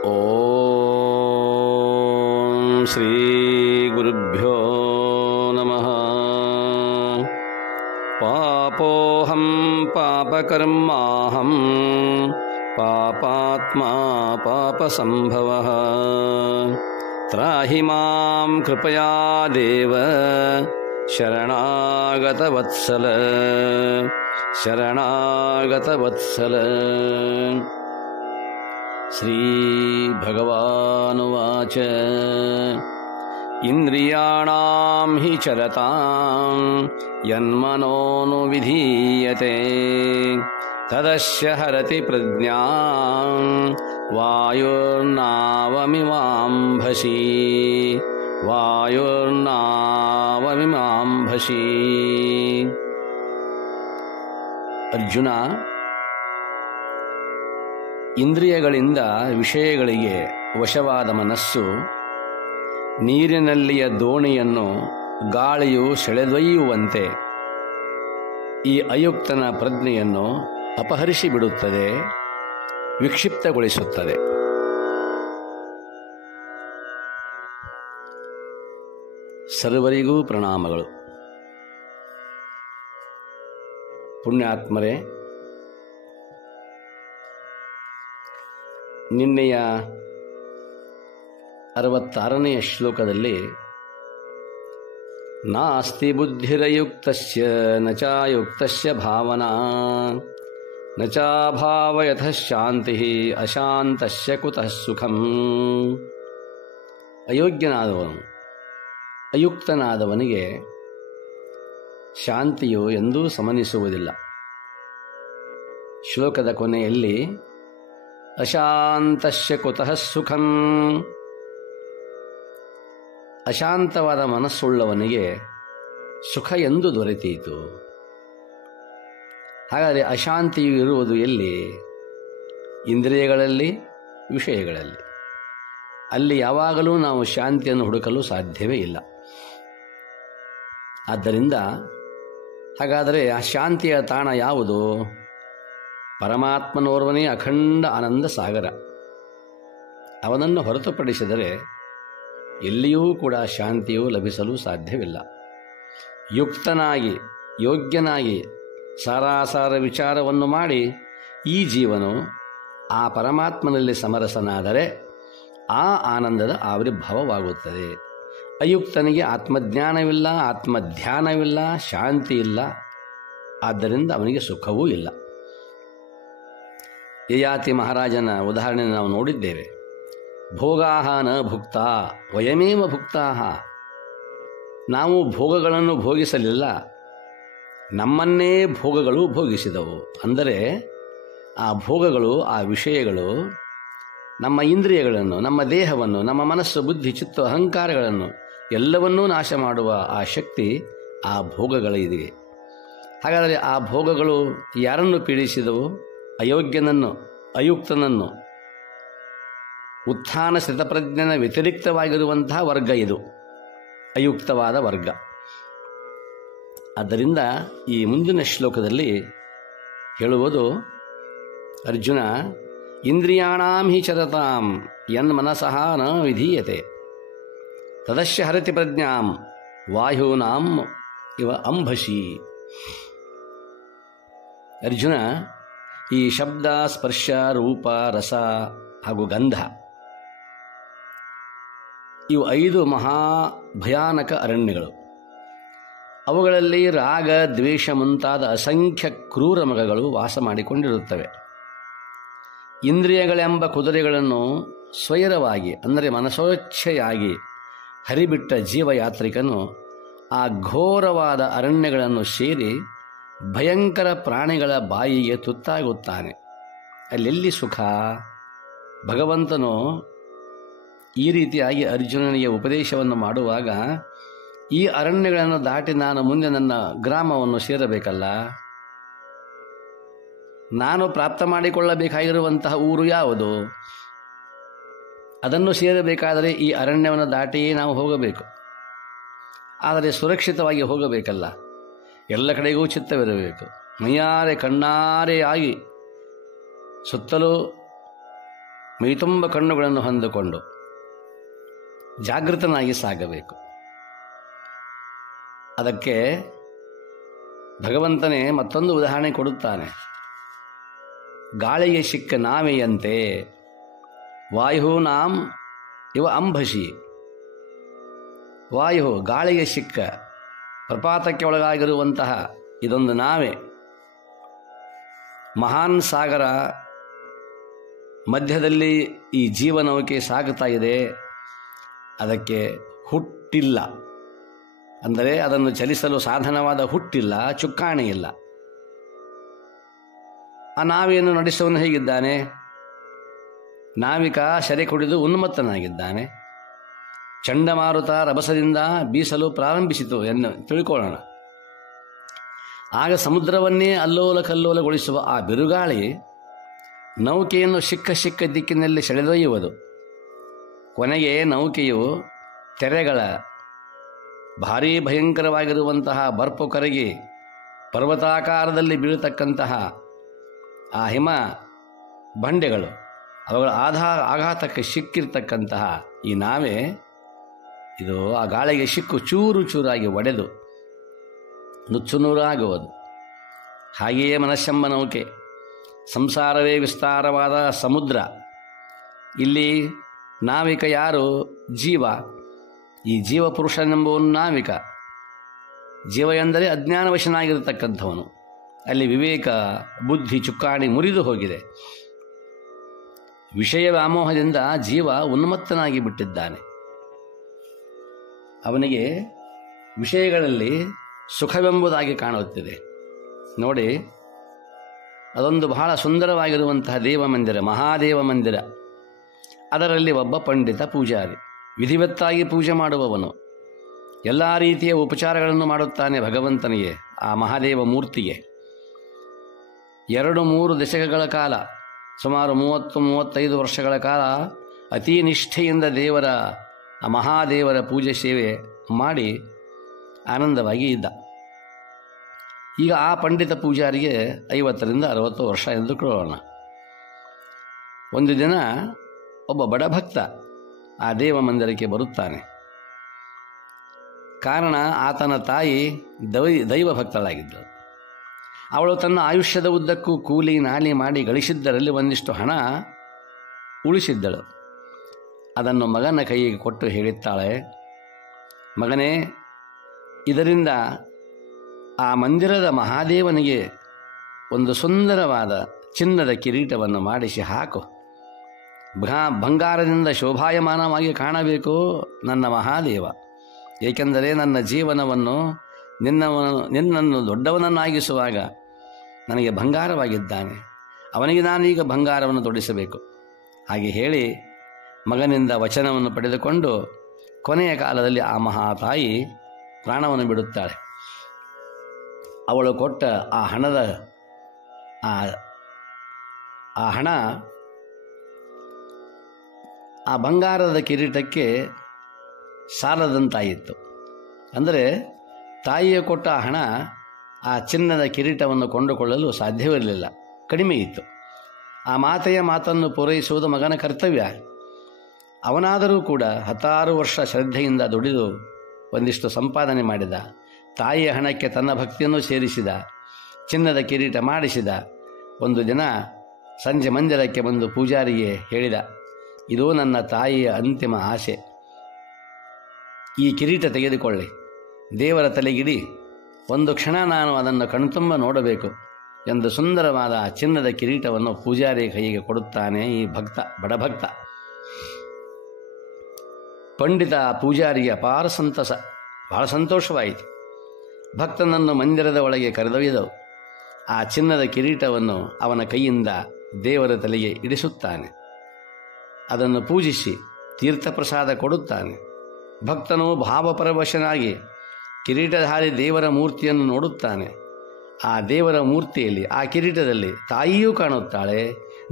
ಓಂ ಶ್ರೀ ಗುರುಭ್ಯೋ ನಮಃ. ಪಾಪೋಹಂ ಪಾಪಕರ್ಮಾಹಂ ಪಾಪಾತ್ಮಾ ಪಾಪಸಂಭವಃ. ತ್ರಾಹಿ ಮಾಂ ಕೃಪಯಾ ದೇವ ಶರಣಾಗತವತ್ಸಲ ಶರಣಾಗತವತ್ಸಲ. ಶ್ರೀಭಗವಾನುವಾಚ ಇಂದ್ರಿಯಾಣಾಂ ಹಿ ಚರತಾಂ ಯನ್ಮನೋನುವಿಧೀಯತೆ ತದಸ್ಯ ಹರತಿ ಪ್ರಜ್ಞಾಂ ವಾಯುರ್ನಾವಮಿವಾಂಭಸಿ ವಾಯುರ್ನಾವಮಿವಾಂಭಸಿ. ಅರ್ಜುನ, ಇಂದ್ರಿಯಗಳಿಂದ ವಿಷಯಗಳಿಗೆ ವಶವಾದ ಮನಸ್ಸು ನೀರಿನಲ್ಲಿಯ ದೋಣಿಯನ್ನು ಗಾಳಿಯು ಸೆಳೆದೊಯ್ಯುವಂತೆ ಈ ಅಯುಕ್ತನ ಪ್ರಜ್ಞೆಯನ್ನು ಅಪಹರಿಸಿಬಿಡುತ್ತದೆ, ವಿಕ್ಷಿಪ್ತಗೊಳಿಸುತ್ತದೆ. ಸರ್ವರಿಗೂ ಪ್ರಣಾಮಗಳು. ಪುಣ್ಯಾತ್ಮರೇ, ನಿನ್ನೆಯ 66ನೆಯ ಶ್ಲೋಕದಲ್ಲಿ ನಾಸ್ತಿ ಬುದ್ಧಿರಯುಕ್ತಸ್ಯ ನ ಚಾಯುಕ್ತಸ್ಯ ಭಾವನಾ ನ ಚಾಭಾವಯತಃ ಶಾಂತಿಃ ಅಶಾಂತಸ್ಯ ಕುತಃ ಸುಖಂ. ಅಯೋಗ್ಯನಾದವನು, ಅಯುಕ್ತನಾದವನಿಗೆ ಶಾಂತಿಯು ಎಂದೂ ಸಮನಿಸುವುದಿಲ್ಲ. ಶ್ಲೋಕದ ಕೊನೆಯಲ್ಲಿ ಅಶಾಂತಸ್ಯ ಕುತಃ ಸುಖಂ, ಅಶಾಂತವಾದ ಮನಸ್ಸುಳ್ಳವನಿಗೆ ಸುಖ ಎಂದು ದೊರೆತೀತು. ಹಾಗಾದರೆ ಅಶಾಂತಿಯು ಇರುವುದು ಎಲ್ಲಿ? ಇಂದ್ರಿಯಗಳಲ್ಲಿ, ವಿಷಯಗಳಲ್ಲಿ. ಅಲ್ಲಿ ಯಾವಾಗಲೂ ನಾವು ಶಾಂತಿಯನ್ನು ಹುಡುಕಲು ಸಾಧ್ಯವೇ ಇಲ್ಲ. ಆದ್ದರಿಂದ ಹಾಗಾದರೆ ಆ ಶಾಂತಿಯ ತಾಣ ಯಾವುದು? ಪರಮಾತ್ಮನೋರ್ವನೇ ಅಖಂಡ ಆನಂದ ಸಾಗರ. ಅವನನ್ನು ಹೊರತುಪಡಿಸಿದರೆ ಎಲ್ಲಿಯೂ ಕೂಡ ಶಾಂತಿಯು ಲಭಿಸಲು ಸಾಧ್ಯವಿಲ್ಲ. ಯುಕ್ತನಾಗಿ, ಯೋಗ್ಯನಾಗಿ ಸಾರಾಸಾರ ವಿಚಾರವನ್ನು ಮಾಡಿ ಈ ಜೀವನು ಆ ಪರಮಾತ್ಮನಲ್ಲಿ ಸಮರಸನಾದರೆ ಆ ಆನಂದದ ಆವಿರ್ಭಾವವಾಗುತ್ತದೆ. ಅಯುಕ್ತನಿಗೆ ಆತ್ಮಜ್ಞಾನವಿಲ್ಲ, ಆತ್ಮಧ್ಯಾನವಿಲ್ಲ, ಶಾಂತಿ ಇಲ್ಲ. ಆದ್ದರಿಂದ ಅವನಿಗೆ ಸುಖವೂ ಇಲ್ಲ. ಯಯಾತಿ ಮಹಾರಾಜನ ಉದಾಹರಣೆ ನಾವು ನೋಡಿದ್ದೇವೆ. ಭೋಗಾಹ ನ ಭುಕ್ತ ವಯಮೇವ ಭುಕ್ತಾಹ. ನಾವು ಭೋಗಗಳನ್ನು ಭೋಗಿಸಲಿಲ್ಲ, ನಮ್ಮನ್ನೇ ಭೋಗಗಳು ಭೋಗಿಸಿದವು. ಅಂದರೆ ಆ ಭೋಗಗಳು, ಆ ವಿಷಯಗಳು ನಮ್ಮ ಇಂದ್ರಿಯಗಳನ್ನು, ನಮ್ಮ ದೇಹವನ್ನು, ನಮ್ಮ ಮನಸ್ಸು, ಬುದ್ಧಿ, ಚಿತ್ತ, ಅಹಂಕಾರಗಳನ್ನು ಎಲ್ಲವನ್ನೂ ನಾಶ ಮಾಡುವ ಆ ಶಕ್ತಿ ಆ ಭೋಗಗಳಿದೆ. ಹಾಗಾದರೆ ಆ ಭೋಗಗಳು ಯಾರನ್ನು ಪೀಡಿಸಿದವು? ಅಯೋಗ್ಯನನ್ನು, ಅಯುಕ್ತನನ್ನು. ಉತ್ಥಾನ ಸ್ಥಿತಪ್ರಜ್ಞನ ವ್ಯತಿರಿಕ್ತವಾಗಿರುವಂತಹ ವರ್ಗ ಇದು, ಅಯುಕ್ತವಾದ ವರ್ಗ. ಆದ್ದರಿಂದ ಈ ಮುಂದಿನ ಶ್ಲೋಕದಲ್ಲಿ ಹೇಳುವುದು, ಅರ್ಜುನ, ಇಂದ್ರಿಯಾಣಾಂ ಹಿ ಚರತಾಂ ಯನ್ಮನಸಃ ನ ವಿಧೀಯತೆ ತದಸ್ಯ ಹರತಿ ಪ್ರಜ್ಞಾಂ ವಾಯೂನಾಂ ಇವ ಅಂಭಸಿ. ಅರ್ಜುನ, ಈ ಶಬ್ದ, ಸ್ಪರ್ಶ, ರೂಪ, ರಸ ಹಾಗೂ ಗಂಧ ಇವು 5 ಮಹಾ ಭಯಾನಕ ಅರಣ್ಯಗಳು. ಅವುಗಳಲ್ಲಿ ರಾಗ, ದ್ವೇಷ ಮುಂತಾದ ಅಸಂಖ್ಯ ಕ್ರೂರ ಮೃಗಗಳು ವಾಸ ಮಾಡಿಕೊಂಡಿರುತ್ತವೆ. ಇಂದ್ರಿಯಗಳೆಂಬ ಕುದುರೆಗಳನ್ನು ಸ್ವೈರವಾಗಿ, ಅಂದರೆ ಮನಸೋಚ್ಛೆಯಾಗಿ ಹರಿಬಿಟ್ಟ ಜೀವಯಾತ್ರಿಕನು ಆ ಘೋರವಾದ ಅರಣ್ಯಗಳನ್ನು ಸೇರಿ ಭಯಂಕರ ಪ್ರಾಣಿಗಳ ಬಾಯಿಗೆ ತುತ್ತಾಗುತ್ತಾನೆ. ಅಲ್ಲೆಲ್ಲಿ ಸುಖ? ಭಗವಂತನು ಈ ರೀತಿಯಾಗಿ ಅರ್ಜುನನಿಗೆ ಉಪದೇಶವನ್ನು ಮಾಡುವಾಗ ಈ ಅರಣ್ಯಗಳನ್ನು ದಾಟಿ ನಾನು ಮುಂದೆ ನನ್ನ ಗ್ರಾಮವನ್ನು ಸೇರಬೇಕಲ್ಲ. ನಾನು ಪ್ರಾಪ್ತ ಮಾಡಿಕೊಳ್ಳಬೇಕಾಗಿರುವಂತಹ ಊರು ಯಾವುದು? ಅದನ್ನು ಸೇರಬೇಕಾದರೆ ಈ ಅರಣ್ಯವನ್ನು ದಾಟಿಯೇ ನಾವು ಹೋಗಬೇಕು. ಆದರೆ ಸುರಕ್ಷಿತವಾಗಿ ಹೋಗಬೇಕಲ್ಲ. ಎಲ್ಲ ಕಡೆಗೂ ಚಿತ್ತವಿರಬೇಕು. ಮೈಯಾರೆ ಕಣ್ಣಾರೆ ಆಗಿ ಸುತ್ತಲೂ ಮೈತುಂಬ ಕಣ್ಣುಗಳನ್ನು ಹೊಂದಿಕೊಂಡು ಜಾಗೃತನಾಗಿ ಸಾಗಬೇಕು. ಅದಕ್ಕೆ ಭಗವಂತನೇ ಮತ್ತೊಂದು ಉದಾಹರಣೆ ಕೊಡುತ್ತಾನೆ. ಗಾಳಿಗೆ ಸಿಕ್ಕ ನಾವೆಯಂತೆ ವಾಯುನಾಂ ಇವ ಅಂಬಶಿ. ವಾಯು ಗಾಳಿಗೆ ಸಿಕ್ಕ ಪ್ರಪಾತಕ್ಕೆ ಒಳಗಾಗಿರುವಂತಹ ಇದೊಂದು ನಾವೆ. ಮಹಾನ್ ಸಾಗರ ಮಧ್ಯದಲ್ಲಿ ಈ ಜೀವನೌಕೆ ಸಾಗುತ್ತಾ ಇದೆ. ಅದಕ್ಕೆ ಹುಟ್ಟಿಲ್ಲ, ಅಂದರೆ ಅದನ್ನು ಚಲಿಸಲು ಸಾಧನವಾದ ಹುಟ್ಟಿಲ್ಲ, ಚುಕ್ಕಾಣಿ ಇಲ್ಲ. ಆ ನಾವೆಯನ್ನು ನಡೆಸುವನು ಹೇಗಿದ್ದಾನೆ? ನಾವಿಕ ಸೆರೆ ಕುಡಿದು ಉನ್ಮತ್ತನಾಗಿದ್ದಾನೆ. ಚಂಡಮಾರುತ ರಭಸದಿಂದ ಬೀಸಲು ಪ್ರಾರಂಭಿಸಿತು ಎಂದು ತಿಳ್ಕೊಳ್ಳೋಣ. ಆಗ ಸಮುದ್ರವನ್ನೇ ಅಲ್ಲೋಲ ಕಲ್ಲೋಲಗೊಳಿಸುವ ಆ ಬಿರುಗಾಳಿ ನೌಕೆಯನ್ನು ಸಿಕ್ಕ ದಿಕ್ಕಿನಲ್ಲಿ ಸೆಳೆದೊಯ್ಯುವುದು. ಕೊನೆಗೆ ನೌಕೆಯು ತೆರೆಗಳ ಭಾರೀ ಭಯಂಕರವಾಗಿರುವಂತಹ ಬರ್ಪು ಕರಗಿ ಪರ್ವತಾಕಾರದಲ್ಲಿ ಬೀಳತಕ್ಕಂತಹ ಆ ಹಿಮ ಬಂಡೆಗಳು, ಅವುಗಳ ಆಘಾತಕ್ಕೆ ಸಿಕ್ಕಿರ್ತಕ್ಕಂತಹ ಈ ನಾವೆ ಇದು ಆ ಗಾಳಿಗೆ ಸಿಕ್ಕು ಚೂರು ಚೂರಾಗಿ ಒಡೆದು ನುಚ್ಚುನೂರಾಗುವುದು. ಹಾಗೆಯೇ ಮನಸ್ಸೆಂಬ ನೌಕೆ, ಸಂಸಾರವೇ ವಿಸ್ತಾರವಾದ ಸಮುದ್ರ. ಇಲ್ಲಿ ನಾವಿಕ ಯಾರು? ಜೀವ. ಈ ಜೀವ ಪುರುಷನೆಂಬುವನು ನಾವಿಕ. ಜೀವ ಎಂದರೆ ಅಜ್ಞಾನವಶನಾಗಿರತಕ್ಕಂಥವನು. ಅಲ್ಲಿ ವಿವೇಕ ಬುದ್ಧಿ ಚುಕ್ಕಾಣಿ ಮುರಿದು ಹೋಗಿದೆ. ವಿಷಯ ವ್ಯಾಮೋಹದಿಂದ ಜೀವ ಉನ್ಮತ್ತನಾಗಿ ಬಿಟ್ಟಿದ್ದಾನೆ. ಅವನಿಗೆ ವಿಷಯಗಳಲ್ಲಿ ಸುಖವೆಂಬುದಾಗಿ ಕಾಣುತ್ತಿದೆ. ನೋಡಿ, ಅದೊಂದು ಬಹಳ ಸುಂದರವಾಗಿರುವಂತಹ ದೇವಮಂದಿರ, ಮಹಾದೇವ ಮಂದಿರ. ಅದರಲ್ಲಿ ಒಬ್ಬ ಪಂಡಿತ ಪೂಜಾರಿ, ವಿಧಿವತ್ತಾಗಿ ಪೂಜೆ ಮಾಡುವವನು. ಎಲ್ಲ ರೀತಿಯ ಉಪಚಾರಗಳನ್ನು ಮಾಡುತ್ತಾನೆ ಭಗವಂತನಿಗೆ, ಆ ಮಹಾದೇವ ಮೂರ್ತಿಗೆ. 2-3 ದಶಕಗಳ ಕಾಲ, ಸುಮಾರು 30-35 ವರ್ಷಗಳ ಕಾಲ ಅತೀ ನಿಷ್ಠೆಯಿಂದ ಆ ಮಹಾದೇವರ ಪೂಜೆ ಸೇವೆ ಮಾಡಿ ಆನಂದವಾಗಿ ಇದ್ದ. ಈಗ ಆ ಪಂಡಿತ ಪೂಜಾರಿಗೆ 50-60 ವರ್ಷ ಎಂದುಕೊಳ್ಳೋಣ. ಒಂದು ದಿನ ಒಬ್ಬ ಬಡಭಕ್ತ ಆ ದೇವ ಮಂದಿರಕ್ಕೆ ಬರುತ್ತಾನೆ. ಕಾರಣ, ಆತನ ತಾಯಿ ದೈವ ಭಕ್ತಳಾಗಿದ್ದಳು. ಅವಳು ತನ್ನ ಆಯುಷ್ಯದ ಉದ್ದಕ್ಕೂ ಕೂಲಿ ನಾಲಿ ಮಾಡಿ ಗಳಿಸಿದ್ದರಲ್ಲಿ ಒಂದಿಷ್ಟು ಹಣ ಉಳಿಸಿದ್ದಳು. ಅದನ್ನು ಮಗನ ಕೈಗೆ ಕೊಟ್ಟು ಹೇಳುತ್ತಾಳೆ, ಮಗನೇ, ಇದರಿಂದ ಆ ಮಂದಿರದ ಮಹಾದೇವನಿಗೆ ಒಂದು ಸುಂದರವಾದ ಚಿನ್ನದ ಕಿರೀಟವನ್ನು ಮಾಡಿಸಿ ಹಾಕು. ಬಂಗಾರದಿಂದ ಶೋಭಾಯಮಾನವಾಗಿ ಕಾಣಬೇಕು ನನ್ನ ಮಹಾದೇವ. ಏಕೆಂದರೆ ನನ್ನ ಜೀವನವನ್ನು ನಿನ್ನನ್ನು ದೊಡ್ಡವನನ್ನಾಗಿಸುವಾಗ ನನಗೆ ಬಂಗಾರವಾಗಿದ್ದಾನೆ. ಅವನಿಗೆ ನಾನೀಗ ಬಂಗಾರವನ್ನು ತೊಡಿಸಬೇಕು. ಹಾಗೆ ಹೇಳಿ ಮಗನಿಂದ ವಚನವನ್ನು ಪಡೆದುಕೊಂಡು ಕೊನೆಯ ಕಾಲದಲ್ಲಿ ಆ ಮಹಾತಾಯಿ ಪ್ರಾಣವನ್ನು ಬಿಡುತ್ತಾಳೆ. ಅವಳು ಕೊಟ್ಟ ಆ ಹಣದ ಹಣ ಆ ಬಂಗಾರದ ಕಿರೀಟಕ್ಕೆ ಸಾಲದಂತಾಯಿತು. ಅಂದರೆ ತಾಯಿಯ ಕೊಟ್ಟ ಹಣ ಆ ಚಿನ್ನದ ಕಿರೀಟವನ್ನು ಕೊಂಡುಕೊಳ್ಳಲು ಸಾಧ್ಯವಿರಲಿಲ್ಲ, ಕಡಿಮೆ ಇತ್ತು. ಆ ಮಾತೆಯ ಮಾತನ್ನು ಪೂರೈಸುವುದು ಮಗನ ಕರ್ತವ್ಯ. ಅವನಾದರೂ ಕೂಡ 16 ವರ್ಷ ಶ್ರದ್ಧೆಯಿಂದ ದುಡಿದು ಒಂದಿಷ್ಟು ಸಂಪಾದನೆ ಮಾಡಿದ. ತಾಯಿಯ ಹಣಕ್ಕೆ ತನ್ನ ಭಕ್ತಿಯನ್ನು ಸೇರಿಸಿದ, ಚಿನ್ನದ ಕಿರೀಟ ಮಾಡಿಸಿದ. ಒಂದು ದಿನ ಸಂಜೆ ಮಂದಿರಕ್ಕೆ ಬಂದು ಪೂಜಾರಿಗೆ ಹೇಳಿದ, ಇದು ನನ್ನ ತಾಯಿಯ ಅಂತಿಮ ಆಸೆ. ಈ ಕಿರೀಟ ತೆಗೆದುಕೊಳ್ಳಿ, ದೇವರ ತಲೆಗಿಡಿ, ಒಂದು ಕ್ಷಣ ನಾನು ಅದನ್ನು ಕಣ್ತುಂಬ ನೋಡಬೇಕು ಎಂದು ಸುಂದರವಾದ ಚಿನ್ನದ ಕಿರೀಟವನ್ನು ಪೂಜಾರಿ ಕೈಗೆ ಕೊಡುತ್ತಾನೆ ಈ ಬಡಭಕ್ತ. ಪಂಡಿತ ಪೂಜಾರಿಗೆ ಅಪಾರ ಸಂತಸ, ಬಹಳ ಸಂತೋಷವಾಯಿತು. ಭಕ್ತನನ್ನು ಮಂದಿರದ ಒಳಗೆ ಕರೆದೊಯ್ದವು. ಆ ಚಿನ್ನದ ಕಿರೀಟವನ್ನು ಅವನ ಕೈಯಿಂದ ದೇವರ ತಲೆಗೆ ಇಡಿಸುತ್ತಾನೆ. ಅದನ್ನು ಪೂಜಿಸಿ ತೀರ್ಥಪ್ರಸಾದ ಕೊಡುತ್ತಾನೆ. ಭಕ್ತನು ಭಾವಪರವಶನಾಗಿ ಕಿರೀಟಧಾರಿ ದೇವರ ಮೂರ್ತಿಯನ್ನು ನೋಡುತ್ತಾನೆ. ಆ ದೇವರ ಮೂರ್ತಿಯಲ್ಲಿ, ಆ ಕಿರೀಟದಲ್ಲಿ ತಾಯಿಯೂ ಕಾಣುತ್ತಾಳೆ,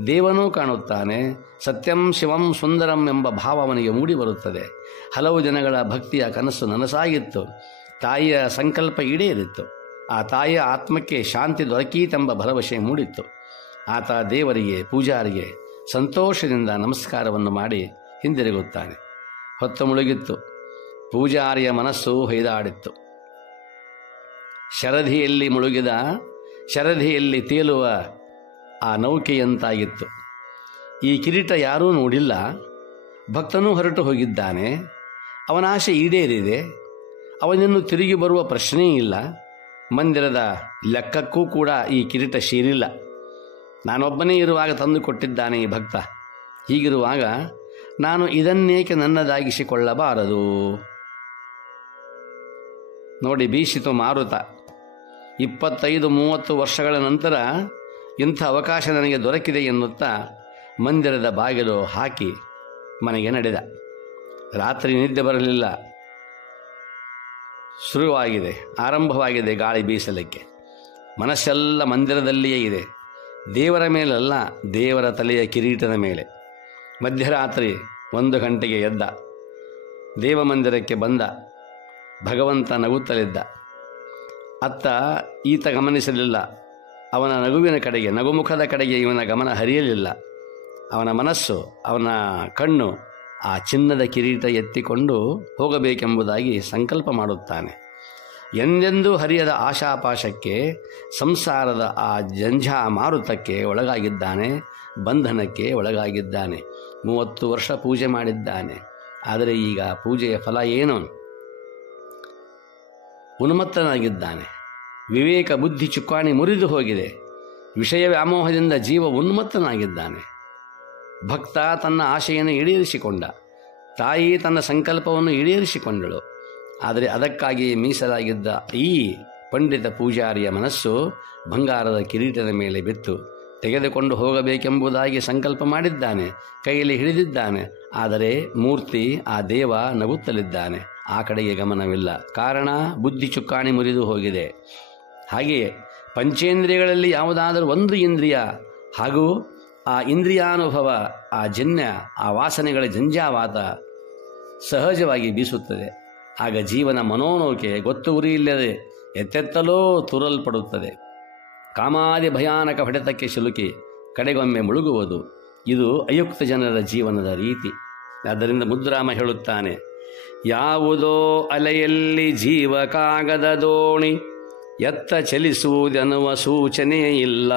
ದೇವನೂ ಕಾಣುತ್ತಾನೆ. ಸತ್ಯಂ ಶಿವಂ ಸುಂದರಂ ಎಂಬ ಭಾವ ಅವನಿಗೆ ಮೂಡಿ ಬರುತ್ತದೆ. ಹಲವು ಜನಗಳ ಭಕ್ತಿಯ ಕನಸು ನನಸಾಗಿತ್ತು. ತಾಯಿಯ ಸಂಕಲ್ಪ ಈಡೇರಿತ್ತು. ಆ ತಾಯಿಯ ಆತ್ಮಕ್ಕೆ ಶಾಂತಿ ದೊರಕೀತೆಂಬ ಭರವಸೆ ಮೂಡಿತ್ತು. ಆತ ದೇವರಿಗೆ, ಪೂಜಾರಿಗೆ ಸಂತೋಷದಿಂದ ನಮಸ್ಕಾರವನ್ನು ಮಾಡಿ ಹಿಂದಿರುಗುತ್ತಾನೆ. ಹೊತ್ತು ಮುಳುಗಿತ್ತು. ಪೂಜಾರಿಯ ಮನಸ್ಸು ಹೊಯ್ದಾಡಿತ್ತು. ಶರಧಿಯಲ್ಲಿ ಮುಳುಗಿದ, ಶರಧಿಯಲ್ಲಿ ತೇಲುವ ಆ ನೌಕೆಯಂತಾಗಿತ್ತು. ಈ ಕಿರೀಟ ಯಾರೂ ನೋಡಿಲ್ಲ. ಭಕ್ತನೂ ಹೊರಟು ಹೋಗಿದ್ದಾನೆ. ಅವನ ಆಶೆ ಈಡೇರಿದೆ. ಅವನಿನ್ನು ತಿರುಗಿ ಬರುವ ಪ್ರಶ್ನೆಯೇ ಇಲ್ಲ. ಮಂದಿರದ ಲೆಕ್ಕಕ್ಕೂ ಕೂಡ ಈ ಕಿರೀಟ ಸೇರಿಲ್ಲ. ನಾನೊಬ್ಬನೇ ಇರುವಾಗ ತಂದು ಕೊಟ್ಟಿದ್ದಾನೆ ಈ ಭಕ್ತ. ಹೀಗಿರುವಾಗ ನಾನು ಇದನ್ನೇಕೆ ನನ್ನದಾಗಿಸಿಕೊಳ್ಳಬಾರದು? ನೋಡಿ, ಬೀಸಿತು ಮಾರುತ. 25-30 ವರ್ಷಗಳ ನಂತರ ಇಂಥ ಅವಕಾಶ ನನಗೆ ದೊರಕಿದೆ ಎನ್ನುತ್ತಾ ಮಂದಿರದ ಬಾಗಿಲು ಹಾಕಿ ಮನೆಗೆ ನಡೆದ. ರಾತ್ರಿ ನಿದ್ದೆ ಬರಲಿಲ್ಲ. ಶುರುವಾಗಿದೆ, ಆರಂಭವಾಗಿದೆ ಗಾಳಿ ಬೀಸಲಿಕ್ಕೆ. ಮನಸ್ಸೆಲ್ಲ ಮಂದಿರದಲ್ಲಿಯೇ ಇದೆ. ದೇವರ ಮೇಲಲ್ಲ, ದೇವರ ತಲೆಯ ಕಿರೀಟದ ಮೇಲೆ. ಮಧ್ಯರಾತ್ರಿ 1 ಗಂಟೆಗೆ ಎದ್ದ. ದೇವಮಂದಿರಕ್ಕೆ ಬಂದ. ಭಗವಂತ ನಗುತ್ತಲಿದ್ದ. ಅತ್ತ ಈತ ಗಮನಿಸಲಿಲ್ಲ. ಅವನ ನಗುವಿನ ಕಡೆಗೆ, ನಗುಮುಖದ ಕಡೆಗೆ ಇವನ ಗಮನ ಹರಿಯಲಿಲ್ಲ. ಅವನ ಮನಸ್ಸು, ಅವನ ಕಣ್ಣು ಆ ಚಿನ್ನದ ಕಿರೀಟ ಎತ್ತಿಕೊಂಡು ಹೋಗಬೇಕೆಂಬುದಾಗಿ ಸಂಕಲ್ಪ ಮಾಡುತ್ತಾನೆ. ಎಂದೆಂದೂ ಹರಿಯದ ಆಶಾಪಾಶಕ್ಕೆ, ಸಂಸಾರದ ಆ ಜಂಜಾ ಮಾರುತಕ್ಕೆ ಒಳಗಾಗಿದ್ದಾನೆ. ಬಂಧನಕ್ಕೆ ಒಳಗಾಗಿದ್ದಾನೆ. 30 ವರ್ಷ ಪೂಜೆ ಮಾಡಿದ್ದಾನೆ. ಆದರೆ ಈಗ ಪೂಜೆಯ ಫಲ ಏನು? ಉನ್ಮತ್ತನಾಗಿದ್ದಾನೆ. ವಿವೇಕ ಬುದ್ಧಿ ಚುಕ್ಕಾಣಿ ಮುರಿದು ಹೋಗಿದೆ. ವಿಷಯ ವ್ಯಾಮೋಹದಿಂದ ಜೀವ ಉನ್ಮತ್ತನಾಗಿದ್ದಾನೆ. ಭಕ್ತ ತನ್ನ ಆಶೆಯನ್ನು ಈಡೇರಿಸಿಕೊಂಡ. ತಾಯಿ ತನ್ನ ಸಂಕಲ್ಪವನ್ನು ಈಡೇರಿಸಿಕೊಂಡಳು. ಆದರೆ ಅದಕ್ಕಾಗಿ ಮೀಸಲಾಗಿದ್ದ ಈ ಪಂಡಿತ ಪೂಜಾರಿಯ ಮನಸ್ಸು ಬಂಗಾರದ ಕಿರೀಟದ ಮೇಲೆ ಬಿತ್ತು. ತೆಗೆದುಕೊಂಡು ಹೋಗಬೇಕೆಂಬುದಾಗಿ ಸಂಕಲ್ಪ ಮಾಡಿದ್ದಾನೆ. ಕೈಯಲ್ಲಿ ಹಿಡಿದಿದ್ದಾನೆ. ಆದರೆ ಮೂರ್ತಿ, ಆ ದೇವ ನಗುತ್ತಲಿದ್ದಾನೆ. ಆ ಕಡೆಗೆ ಗಮನವಿಲ್ಲ. ಕಾರಣ, ಬುದ್ಧಿ ಚುಕ್ಕಾಣಿ ಮುರಿದು ಹೋಗಿದೆ. ಹಾಗೆಯೇ ಪಂಚೇಂದ್ರಿಯಗಳಲ್ಲಿ ಯಾವುದಾದರೂ ಒಂದು ಇಂದ್ರಿಯ ಹಾಗೂ ಆ ಇಂದ್ರಿಯಾನುಭವ, ಆ ಜನ್ಯ, ಆ ವಾಸನೆಗಳ ಜಂಜಾವಾತ ಸಹಜವಾಗಿ ಬೀಸುತ್ತದೆ. ಆಗ ಜೀವನ ಮನೋನೌಕೆ ಗೊತ್ತು ಉರಿಯಿಲ್ಲದೆ ಎತ್ತೆತ್ತಲೋ ತುರಲ್ಪಡುತ್ತದೆ. ಕಾಮಾದಿ ಭಯಾನಕ ಹೊಡೆತಕ್ಕೆ ಸಿಲುಕಿ ಕಡೆಗೊಮ್ಮೆ ಮುಳುಗುವುದು. ಇದು ಅಯುಕ್ತ ಜನರ ಜೀವನದ ರೀತಿ. ಆದ್ದರಿಂದ ಮುದ್ರಾಮ ಹೇಳುತ್ತಾನೆ, ಯಾವುದೋ ಅಲೆಯಲ್ಲಿ ಜೀವ ಕಾಗದ ದೋಣಿ ಎತ್ತ ಚಲಿಸುವುದೆನ್ನುವ ಸೂಚನೆ ಇಲ್ಲ.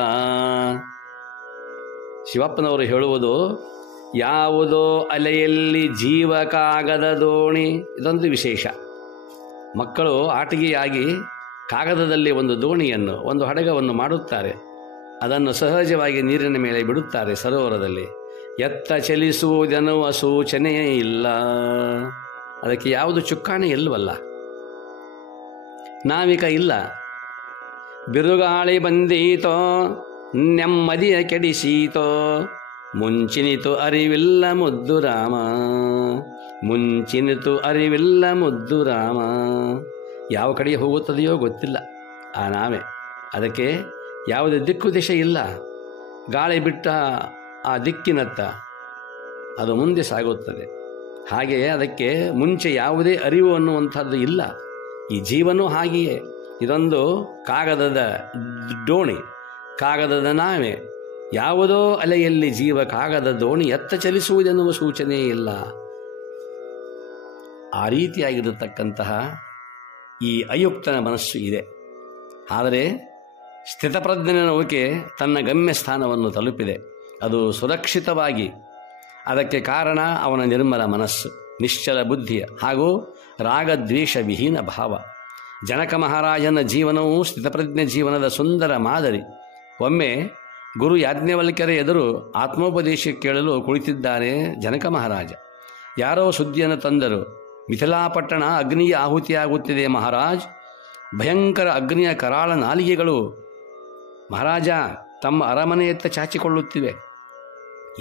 ಶಿವಪ್ಪನವರು ಹೇಳುವುದು, ಯಾವುದೋ ಅಲೆಯಲ್ಲಿ ಜೀವ ಕಾಗದ ದೋಣಿ. ಇದೊಂದು ವಿಶೇಷ. ಮಕ್ಕಳು ಆಟಿಕೆಯಾಗಿ ಕಾಗದದಲ್ಲಿ ಒಂದು ದೋಣಿಯನ್ನು, ಒಂದು ಹಡಗವನ್ನು ಮಾಡುತ್ತಾರೆ. ಅದನ್ನು ಸಹಜವಾಗಿ ನೀರಿನ ಮೇಲೆ ಬಿಡುತ್ತಾರೆ ಸರೋವರದಲ್ಲಿ. ಎತ್ತ ಚಲಿಸುವುದೆನ್ನುವ ಸೂಚನೆಯೇ ಇಲ್ಲ. ಅದಕ್ಕೆ ಯಾವುದು ಚುಕ್ಕಾಣಿ ಇಲ್ಲವಲ್ಲ. ನಾವಿಕ ಇಲ್ಲ. ಬಿರುಗಾಳಿ ಬಂದೀತೋ, ನೆಮ್ಮದಿಯ ಕೆಡಿಸೀತೋ, ಮುಂಚಿನಿತು ಅರಿವಿಲ್ಲ ಮುದ್ದು ರಾಮ, ಮುಂಚಿನಿತು ಅರಿವಿಲ್ಲ ಮುದ್ದು ರಾಮ. ಯಾವ ಕಡೆಗೆ ಹೋಗುತ್ತದೆಯೋ ಗೊತ್ತಿಲ್ಲ ಆ ನಾವೇ. ಅದಕ್ಕೆ ಯಾವುದೇ ದಿಕ್ಕು ದಿಶೆ ಇಲ್ಲ. ಗಾಳಿ ಬಿಟ್ಟ ಆ ದಿಕ್ಕಿನತ್ತ ಅದು ಮುಂದೆ ಸಾಗುತ್ತದೆ. ಹಾಗೆಯೇ ಅದಕ್ಕೆ ಮುಂಚೆ ಯಾವುದೇ ಅರಿವು ಅನ್ನುವಂಥದ್ದು ಇಲ್ಲ. ಈ ಜೀವನೂ ಹಾಗೆಯೇ. ಇದೊಂದು ಕಾಗದದ ದೋಣಿ, ಕಾಗದದ ನಾವೆ. ಯಾವುದೋ ಅಲೆಯಲ್ಲಿ ಜೀವ ಕಾಗದ ದೋಣಿ ಎತ್ತ ಚಲಿಸುವುದೆನ್ನುವ ಸೂಚನೆ ಇಲ್ಲ. ಆ ರೀತಿಯಾಗಿರತಕ್ಕಂತಹ ಈ ಅಯುಕ್ತನ ಮನಸ್ಸು ಇದೆ. ಆದರೆ ಸ್ಥಿತಪ್ರಜ್ಞನ ನೌಕೆ ತನ್ನ ಗಮ್ಯ ಸ್ಥಾನವನ್ನು ತಲುಪಿದೆ. ಅದು ಸುರಕ್ಷಿತವಾಗಿ. ಅದಕ್ಕೆ ಕಾರಣ ಅವನ ನಿರ್ಮಲ ಮನಸ್ಸು, ನಿಶ್ಚಲ ಬುದ್ಧಿಯ ಹಾಗೂ ರಾಗದ್ವೇಷ ವಿಹೀನ ಭಾವ. ಜನಕ ಮಹಾರಾಜನ ಜೀವನವೂ ಸ್ಥಿತಪ್ರಜ್ಞ ಜೀವನದ ಸುಂದರ ಮಾದರಿ. ಒಮ್ಮೆ ಗುರು ಯಾಜ್ಞವಲ್ಕ್ಯರ ಎದುರು ಆತ್ಮೋಪದೇಶ ಕೇಳಲು ಕುಳಿತಿದ್ದಾನೆ ಜನಕ ಮಹಾರಾಜ. ಯಾರೋ ಸುದ್ದಿಯನ್ನು ತಂದರು. ಮಿಥಿಲಾಪಟ್ಟಣ ಅಗ್ನಿಯ ಆಹುತಿಯಾಗುತ್ತಿದೆ ಮಹಾರಾಜ್. ಭಯಂಕರ ಅಗ್ನಿಯ ಕರಾಳ ನಾಲಿಗೆಗಳು ಮಹಾರಾಜ ತಮ್ಮ ಅರಮನೆಯತ್ತ ಚಾಚಿಕೊಳ್ಳುತ್ತಿವೆ.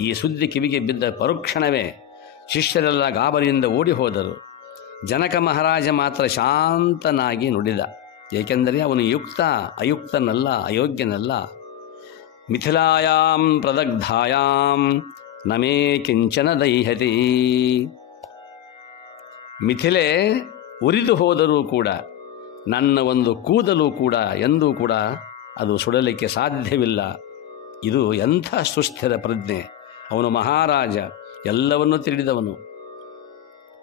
ಈ ಸುದ್ದಿ ಕಿವಿಗೆ ಬಿದ್ದ ಪರುಕ್ಷಣವೇ ಶಿಷ್ಯರೆಲ್ಲ ಗಾಬರಿಯಿಂದ ಓಡಿ ಹೋದರು. ಜನಕ ಮಹಾರಾಜ ಮಾತ್ರ ಶಾಂತನಾಗಿ ನುಡಿದ. ಏಕೆಂದರೆ ಅವನು ಯುಕ್ತ, ಅಯುಕ್ತನಲ್ಲ, ಅಯೋಗ್ಯನಲ್ಲ. ಮಿಥಿಲಾಯಾಂ ಪ್ರದಗ್ಧಾಯಾಂ ನಮೇ ಕಿಂಚನ ದೈಹತಿ. ಮಿಥಿಲೆ ಉರಿದು ಹೋದರೂ ಕೂಡ ನನ್ನ ಒಂದು ಕೂದಲು ಕೂಡ ಎಂದೂ ಕೂಡ ಅದು ಸುಡಲಿಕ್ಕೆ ಸಾಧ್ಯವಿಲ್ಲ. ಇದು ಎಂಥ ಸುಸ್ಥಿರ ಪ್ರಜ್ಞೆ. ಅವನು ಮಹಾರಾಜ, ಎಲ್ಲವನ್ನೂ ತಿಳಿದವನು.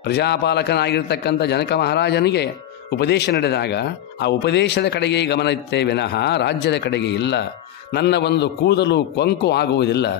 ಪ್ರಜಾಪಾಲಕನಾಗಿರ್ತಕ್ಕಂಥ ಜನಕ ಮಹಾರಾಜನಿಗೆ ಉಪದೇಶ ನಡೆದಾಗ ಆ ಉಪದೇಶದ ಕಡೆಗೆ ಗಮನ ಇತ್ತೇ ವಿನಃ ರಾಜ್ಯದ ಕಡೆಗೆ ಇಲ್ಲ. ನನ್ನ ಒಂದು ಕೂದಲು ಕೊಂಕು ಆಗುವುದಿಲ್ಲ.